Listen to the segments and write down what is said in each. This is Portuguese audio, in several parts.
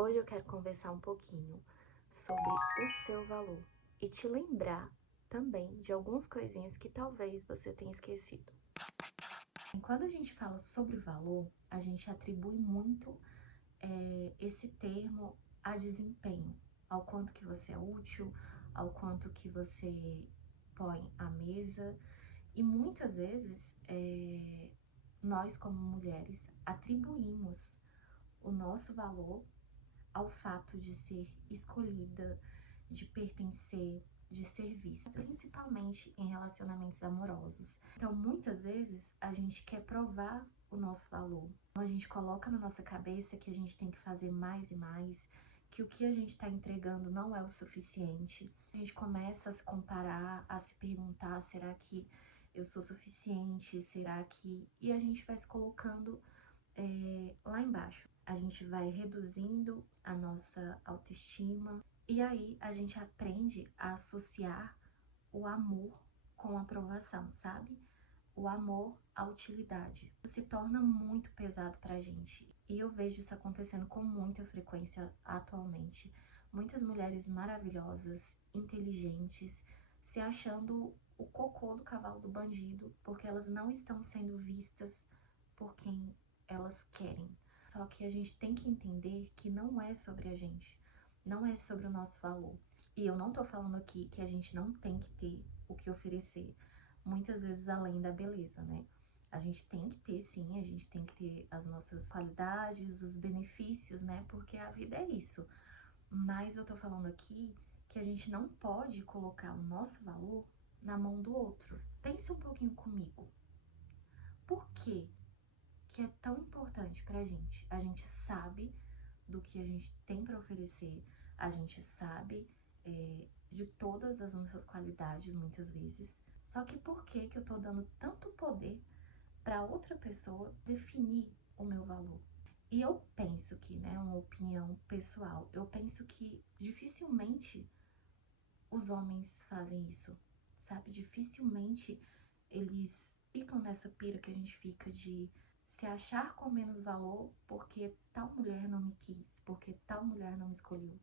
Hoje eu quero conversar um pouquinho sobre o seu valor e te lembrar também de algumas coisinhas que talvez você tenha esquecido. E quando a gente fala sobre valor, a gente atribui muito esse termo a desempenho, ao quanto que você é útil, ao quanto que você põe à mesa. E muitas vezes nós, como mulheres, atribuímos o nosso valor ao fato de ser escolhida, de pertencer, de ser vista, principalmente em relacionamentos amorosos. Então, muitas vezes, a gente quer provar o nosso valor. Então, a gente coloca na nossa cabeça que a gente tem que fazer mais e mais, que o que a gente está entregando não é o suficiente. A gente começa a se comparar, a se perguntar, será que eu sou suficiente? Será que... E a gente vai se colocando lá embaixo. A gente vai reduzindo a nossa autoestima e aí a gente aprende a associar o amor com a aprovação, sabe? O amor à utilidade. Isso se torna muito pesado pra gente. E eu vejo isso acontecendo com muita frequência atualmente. Muitas mulheres maravilhosas, inteligentes, se achando o cocô do cavalo do bandido, porque elas não estão sendo vistas por quem elas querem. Só que a gente tem que entender que não é sobre a gente, não é sobre o nosso valor. E eu não tô falando aqui que a gente não tem que ter o que oferecer, muitas vezes além da beleza, né? A gente tem que ter, sim, a gente tem que ter as nossas qualidades, os benefícios, né? Porque a vida é isso. Mas eu tô falando aqui que a gente não pode colocar o nosso valor na mão do outro. Pense um pouquinho comigo. Por quê que é tão importante pra gente? A gente sabe do que a gente tem para oferecer, a gente sabe de todas as nossas qualidades, muitas vezes. Só que por que eu tô dando tanto poder para outra pessoa definir o meu valor? E eu penso que, né, uma opinião pessoal, eu penso que dificilmente os homens fazem isso, sabe? Dificilmente eles ficam nessa pira que a gente fica de se achar com menos valor porque tal mulher não me quis, porque tal mulher não me escolheu.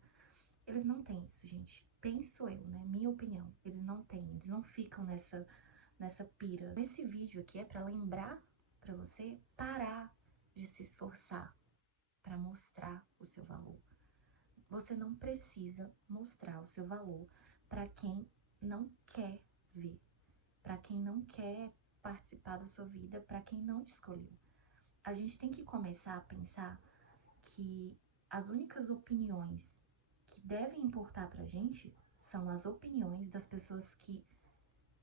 Eles não têm isso, gente. Penso eu, né? Minha opinião. Eles não têm, eles não ficam nessa pira. Esse vídeo aqui é pra lembrar pra você parar de se esforçar pra mostrar o seu valor. Você não precisa mostrar o seu valor para quem não quer ver, para quem não quer participar da sua vida, para quem não te escolheu. A gente tem que começar a pensar que as únicas opiniões que devem importar pra gente são as opiniões das pessoas que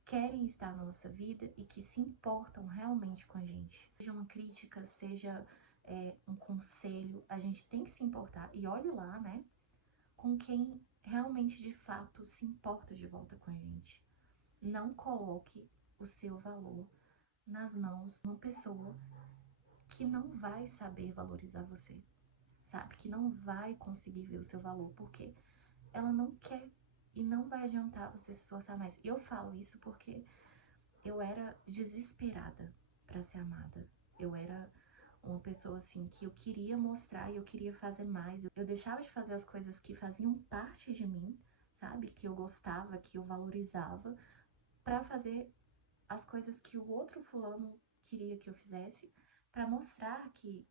querem estar na nossa vida e que se importam realmente com a gente. Seja uma crítica, seja um conselho, a gente tem que se importar. E olhe lá, né, com quem realmente de fato se importa de volta com a gente. Não coloque o seu valor nas mãos de uma pessoa que não vai saber valorizar você, sabe? Que não vai conseguir ver o seu valor, porque ela não quer e não vai adiantar você se esforçar mais. E eu falo isso porque eu era desesperada para ser amada. Eu era uma pessoa assim que eu queria mostrar e eu queria fazer mais. Eu deixava de fazer as coisas que faziam parte de mim, sabe? Que eu gostava, que eu valorizava, para fazer as coisas que o outro fulano queria que eu fizesse, para mostrar que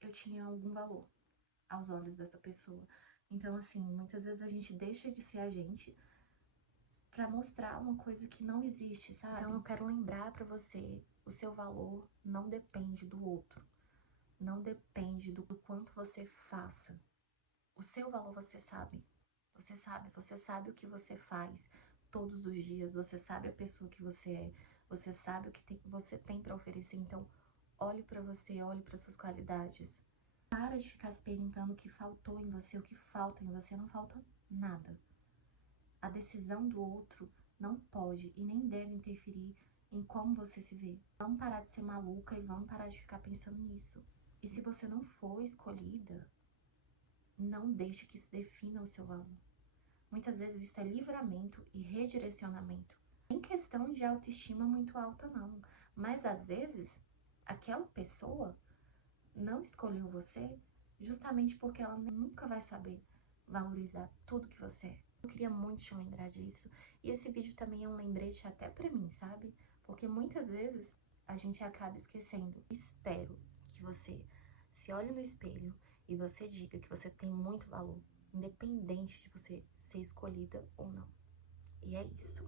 eu tinha algum valor aos olhos dessa pessoa. Então, assim, muitas vezes a gente deixa de ser a gente para mostrar uma coisa que não existe, sabe? Então eu quero lembrar para você, o seu valor não depende do outro. Não depende do quanto você faça. O seu valor você sabe. Você sabe o que você faz todos os dias, você sabe a pessoa que você é, você sabe o que você tem para oferecer. Então, olhe para você, olhe para suas qualidades. Para de ficar se perguntando o que faltou em você, o que falta em você, não falta nada. A decisão do outro não pode e nem deve interferir em como você se vê. Vamos parar de ser maluca e vamos parar de ficar pensando nisso. E se você não for escolhida, não deixe que isso defina o seu valor. Muitas vezes isso é livramento e redirecionamento. Tem questão de autoestima muito alta, não. Mas às vezes, aquela pessoa não escolheu você justamente porque ela nunca vai saber valorizar tudo que você é. Eu queria muito te lembrar disso, e esse vídeo também é um lembrete até pra mim, sabe? Porque muitas vezes a gente acaba esquecendo. Espero que você se olhe no espelho e você diga que você tem muito valor, independente de você ser escolhida ou não. E é isso.